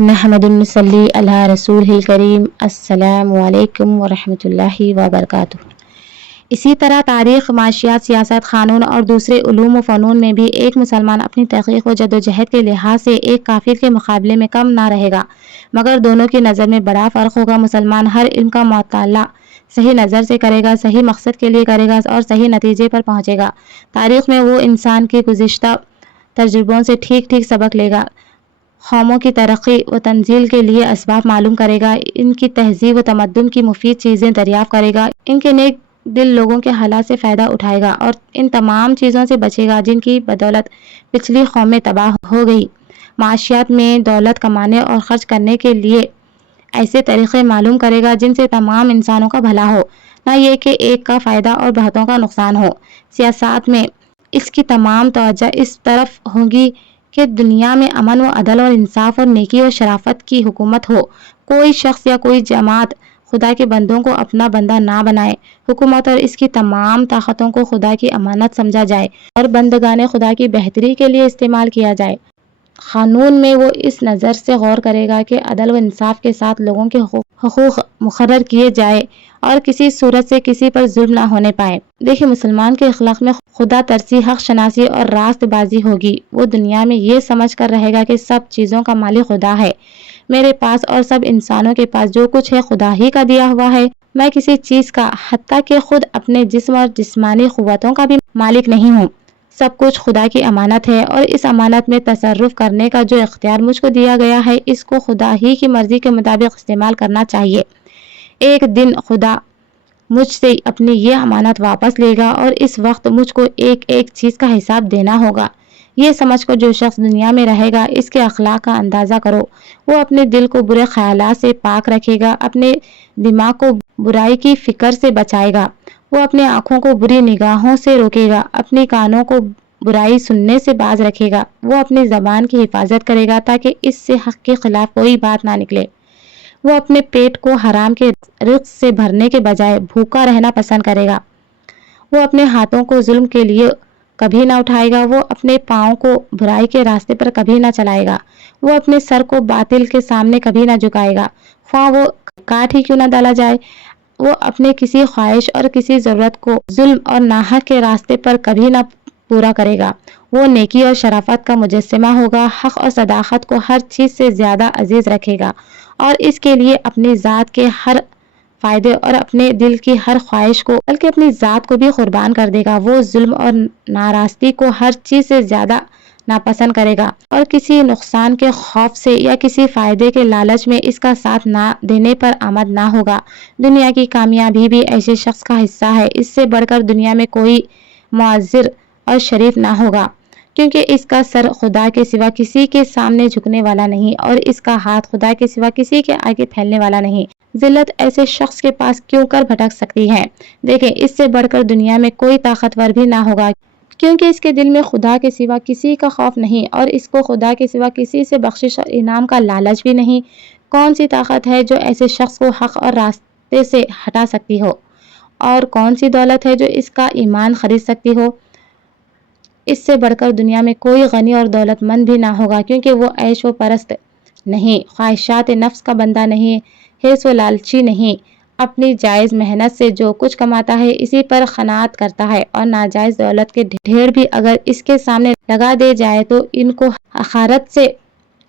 نحمد نصلی علی رسول الکریم۔ السلام علیکم ورحمۃ اللہ وبرکاتہ۔ اسی طرح تاریخ، معاشیات، سیاست، قانون اور دوسرے علوم و فنون میں بھی ایک مسلمان اپنی تحقیق و جدوجہد کے لحاظ سے ایک کافر کے مقابلے میں کم نہ رہے گا، مگر دونوں کی نظر میں بڑا فرق ہوگا۔ مسلمان ہر علم کا مطالعہ صحیح نظر سے کرے گا، صحیح مقصد کے لیے کرے گا اور صحیح نتیجے پر پہنچے گا۔ تاریخ میں وہ انسان کی گزشتہ تجربوں سے ٹھیک سبق لے گا، قوموں کی ترقی و تنزیل کے لیے اسباب معلوم کرے گا، ان کی تہذیب و تمدن کی مفید چیزیں دریافت کرے گا، ان کے نیک دل لوگوں کے حالات سے فائدہ اٹھائے گا اور ان تمام چیزوں سے بچے گا جن کی بدولت پچھلی قومیں تباہ ہو گئی۔ معاشیات میں دولت کمانے اور خرچ کرنے کے لیے ایسے طریقے معلوم کرے گا جن سے تمام انسانوں کا بھلا ہو، نہ یہ کہ ایک کا فائدہ اور بہتوں کا نقصان ہو۔ سیاست میں اس کی تمام توجہ اس طرف ہوگی کہ دنیا میں امن و عدل اور انصاف اور نیکی و شرافت کی حکومت ہو، کوئی شخص یا کوئی جماعت خدا کے بندوں کو اپنا بندہ نہ بنائے، حکومت اور اس کی تمام طاقتوں کو خدا کی امانت سمجھا جائے اور بندگان خدا کی بہتری کے لیے استعمال کیا جائے۔ قانون میں وہ اس نظر سے غور کرے گا کہ عدل و انصاف کے ساتھ لوگوں کے حقوق مقرر کیے جائے اور کسی صورت سے کسی پر ظلم نہ ہونے پائے۔ دیکھیں، مسلمان کے اخلاق میں خدا ترسی، حق شناسی اور راست بازی ہوگی۔ وہ دنیا میں یہ سمجھ کر رہے گا کہ سب چیزوں کا مالک خدا ہے، میرے پاس اور سب انسانوں کے پاس جو کچھ ہے خدا ہی کا دیا ہوا ہے، میں کسی چیز کا، حتیٰ کہ خود اپنے جسم اور جسمانی قوتوں کا بھی مالک نہیں ہوں، سب کچھ خدا کی امانت ہے اور اس امانت میں تصرف کرنے کا جو اختیار مجھ کو دیا گیا ہے اس کو خدا ہی کی مرضی کے مطابق استعمال کرنا چاہیے۔ ایک دن خدا مجھ سے اپنی یہ امانت واپس لے گا اور اس وقت مجھ کو ایک ایک چیز کا حساب دینا ہوگا۔ یہ سمجھ کر جو شخص دنیا میں رہے گا اس کے اخلاق کا اندازہ کرو۔ وہ اپنے دل کو برے خیالات سے پاک رکھے گا، اپنے دماغ کو برائی کی فکر سے بچائے گا، وہ اپنے آنکھوں کو بری نگاہوں سے روکے گا، اپنی کانوں کو برائی سننے سے باز رکھے گا، وہ اپنی زبان کی حفاظت کرے گا تاکہ اس سے حق کے خلاف کوئی بات نہ نکلے، وہ اپنے پیٹ کو حرام کے رزق سے بھرنے کے بجائے بھوکا رہنا پسند کرے گا، وہ اپنے ہاتھوں کو ظلم کے لیے کبھی نہ اٹھائے گا، وہ اپنے پاؤں کو برائی کے راستے پر کبھی نہ چلائے گا، وہ اپنے سر کو باطل کے سامنے کبھی نہ جھکائے گا، خواہ وہ کاٹ ہی کیوں نہ ڈالا جائے، وہ اپنے کسی خواہش اور کسی ضرورت کو ظلم اور ناحق کے راستے پر کبھی نہ پورا کرے گا، وہ نیکی اور شرافت کا مجسمہ ہوگا، حق اور صداقت کو ہر چیز سے زیادہ عزیز رکھے گا اور اس کے لیے اپنی ذات کے ہر فائدے اور اپنے دل کی ہر خواہش کو بلکہ اپنی ذات کو بھی قربان کر دے گا، وہ ظلم اور ناراستی کو ہر چیز سے زیادہ ناپسند کرے گا اور کسی نقصان کے خوف سے یا کسی فائدے کے لالچ میں اس کا ساتھ نہ دینے پر آمد نہ ہوگا۔ دنیا کی کامیابی بھی ایسے شخص کا حصہ ہے، اس سے بڑھ کر دنیا میں کوئی معزز اور شریف نہ ہوگا، کیونکہ اس کا سر خدا کے سوا کسی کے سامنے جھکنے والا نہیں اور اس کا ہاتھ خدا کے سوا کسی کے آگے پھیلنے والا نہیں۔ ذلت ایسے شخص کے پاس کیوں کر بھٹک سکتی ہے؟ دیکھیں، اس سے بڑھ کر دنیا میں کوئی طاقتور بھی نہ ہوگا، کیونکہ اس کے دل میں خدا کے سوا کسی کا خوف نہیں اور اس کو خدا کے سوا کسی سے بخشش اور انعام کا لالچ بھی نہیں۔ کون سی طاقت ہے جو ایسے شخص کو حق اور راستے سے ہٹا سکتی ہو، اور کون سی دولت ہے جو اس کا ایمان خرید سکتی ہو؟ اس سے بڑھ کر دنیا میں کوئی غنی اور دولت مند بھی نہ ہوگا، کیونکہ وہ عیش و پرست نہیں، خواہشات نفس کا بندہ نہیں، حرص و لالچی نہیں، اپنی جائز محنت سے جو کچھ کماتا ہے اسی پر قناعت کرتا ہے اور ناجائز دولت کے ڈھیر بھی اگر اس کے سامنے لگا دے جائے تو ان کو حقارت سے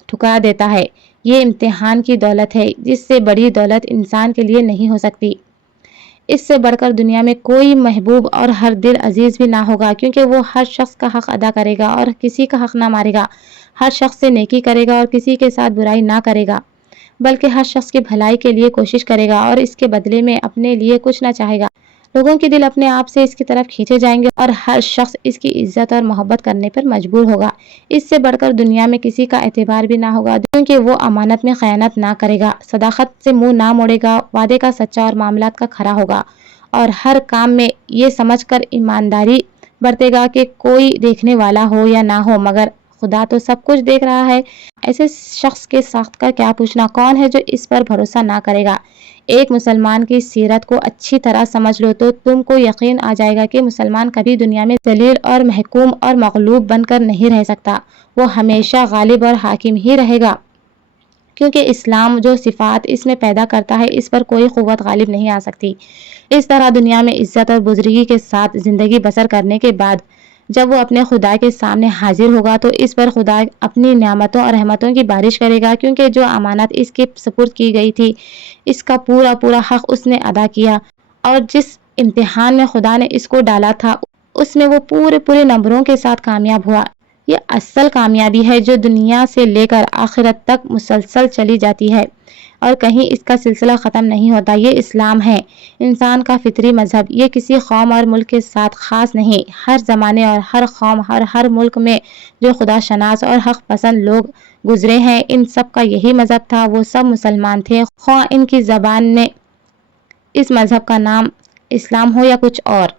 ٹھکرا دیتا ہے۔ یہ امتحان کی دولت ہے جس سے بڑی دولت انسان کے لیے نہیں ہو سکتی۔ اس سے بڑھ کر دنیا میں کوئی محبوب اور ہر دل عزیز بھی نہ ہوگا، کیونکہ وہ ہر شخص کا حق ادا کرے گا اور کسی کا حق نہ مارے گا، ہر شخص سے نیکی کرے گا اور کسی کے ساتھ برائی نہ کرے گا، بلکہ ہر شخص کی بھلائی کے لیے کوشش کرے گا اور اس کے بدلے میں اپنے لیے کچھ نہ چاہے گا۔ لوگوں کے دل اپنے آپ سے اس کی طرف کھینچے جائیں گے اور ہر شخص اس کی عزت اور محبت کرنے پر مجبور ہوگا۔ اس سے بڑھ کر دنیا میں کسی کا اعتبار بھی نہ ہوگا، کیونکہ وہ امانت میں خیانت نہ کرے گا، صداقت سے منہ نہ موڑے گا، وعدے کا سچا اور معاملات کا کھرا ہوگا اور ہر کام میں یہ سمجھ کر ایمانداری برتے گا کہ کوئی دیکھنے والا ہو یا نہ ہو مگر خدا تو سب کچھ دیکھ رہا ہے۔ ایسے شخص کے ساخت کا کیا پوچھنا، کون ہے جو اس پر بھروسہ نہ کرے گا؟ ایک مسلمان کی سیرت کو اچھی طرح سمجھ لو تو تم کو یقین آ جائے گا کہ مسلمان کبھی دنیا میں ذلیل اور محکوم اور مغلوب بن کر نہیں رہ سکتا، وہ ہمیشہ غالب اور حاکم ہی رہے گا، کیونکہ اسلام جو صفات اس میں پیدا کرتا ہے اس پر کوئی قوت غالب نہیں آ سکتی۔ اس طرح دنیا میں عزت اور بزرگی کے ساتھ زندگی بسر کرنے کے بعد جب وہ اپنے خدا کے سامنے حاضر ہوگا تو اس پر خدا اپنی نعمتوں اور رحمتوں کی بارش کرے گا، کیونکہ جو امانت اس کے سپرد کی گئی تھی اس کا پورا حق اس نے ادا کیا، اور جس امتحان میں خدا نے اس کو ڈالا تھا اس میں وہ پورے نمبروں کے ساتھ کامیاب ہوا۔ یہ اصل کامیابی ہے جو دنیا سے لے کر آخرت تک مسلسل چلی جاتی ہے اور کہیں اس کا سلسلہ ختم نہیں ہوتا۔ یہ اسلام ہے، انسان کا فطری مذہب۔ یہ کسی قوم اور ملک کے ساتھ خاص نہیں، ہر زمانے اور ہر قوم اور ہر ملک میں جو خدا شناس اور حق پسند لوگ گزرے ہیں ان سب کا یہی مذہب تھا۔ وہ سب مسلمان تھے، خواہ ان کی زبان میں اس مذہب کا نام اسلام ہو یا کچھ اور۔